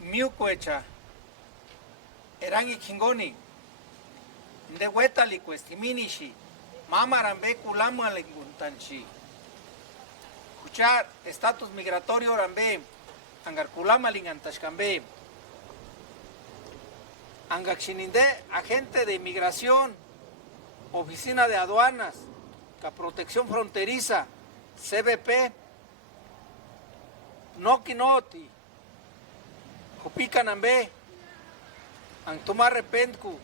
miucuecha, erangi kingoni, de huetali cuestiminishi, mamarambe kulama lenguntanchi. Escuchar estatus migratorio rambe, angar kulama lingantashkambe. Angaxininde, agente de inmigración, oficina de aduanas, la protección fronteriza, CBP, Noki Noti, Jupicanambe, Antumar Repentku,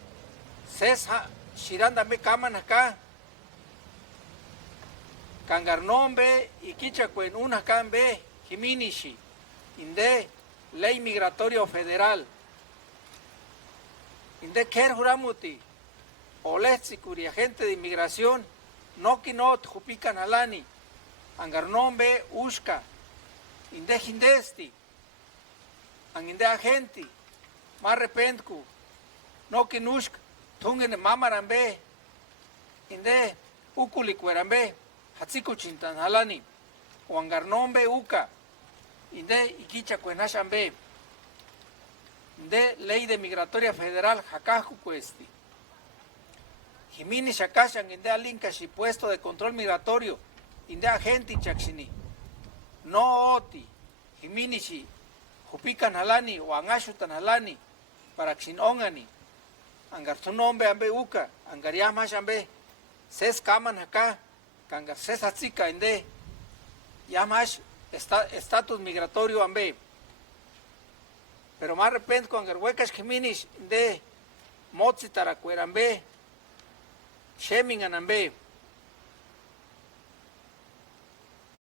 Cesa, Shirandambe Kaman acá, Kangarnombe y Kichacuen, una Kambe, Jiminishi, Inde, Ley Migratoria Federal, Inde Ker Juramuti, Oletsicuri, agente de inmigración, Noki Not, Jupican Alani, Angarnombe, Ushka, Inde Hindesti, Inde agenti, Marrepentku, Noki Nushk, Tungen Mamarambe, Inde Ukulikuerambe, Hatsiku Chintan Alani, o Angarnombe Uka, Inde Iquicha Cuenashambe, Inde Ley de Migratoria Federal, Hakaju Cuesti. Jimini Shakashan, Inde Alinkashi, puesto de control migratorio, Inde agenti Chakshini. No oti, Jiminishi, Jupican Halani o Angashutan Halani, para Xin Ongani, Angartunombe Ambe Uka, Angariamash Ambe, Ses Kaman acá, Kangar Ses Hatzika Inde, Yamash estatus migratorio Ambe. Pero más repente con Angarhuecas Jiminish Inde, Motzi Taracuerambe, Shemingan Ambe.